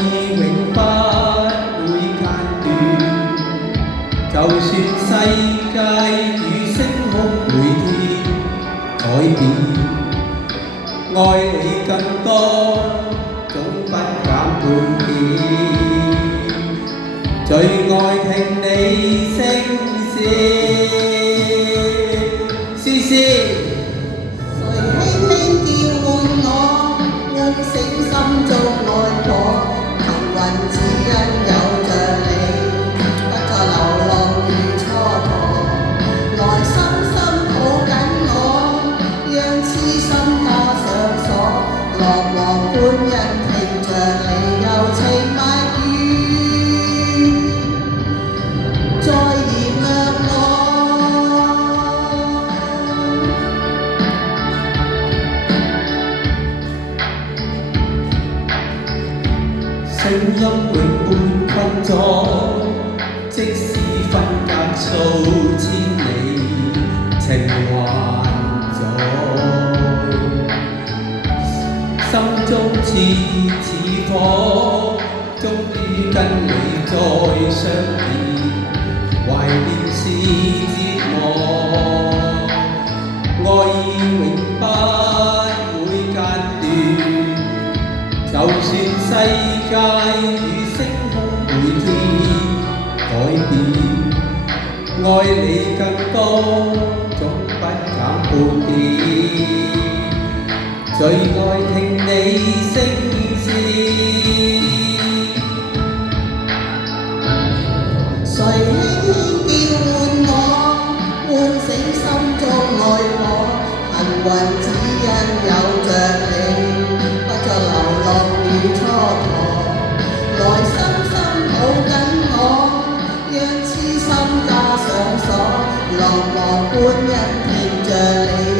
意永不會間斷，就算世界與星空每天改變，愛你更多，總不減半點。最愛聽你聲線，詩詩。誰輕輕叫喚我，喚醒心中愛火。幸運只因有着你，不再流浪如蹉跎。來深深抱緊我，讓痴心加上鎖。樂和歡欣聽着你柔情蜜語，再燃亮我。聲音永沒困阻，即使分隔數千里，情還在。心中似火，終於跟你再相見，懷念是折磨，愛意永不會間斷。就算世界與星空每天改變，愛你更多，總不減半點。最愛聽你聲線，誰輕輕叫喚我，喚醒心中愛火。幸運只因有着你，不再流浪與蹉跎。來深深抱緊我，讓痴心加上鎖。樂和歡欣聽着你。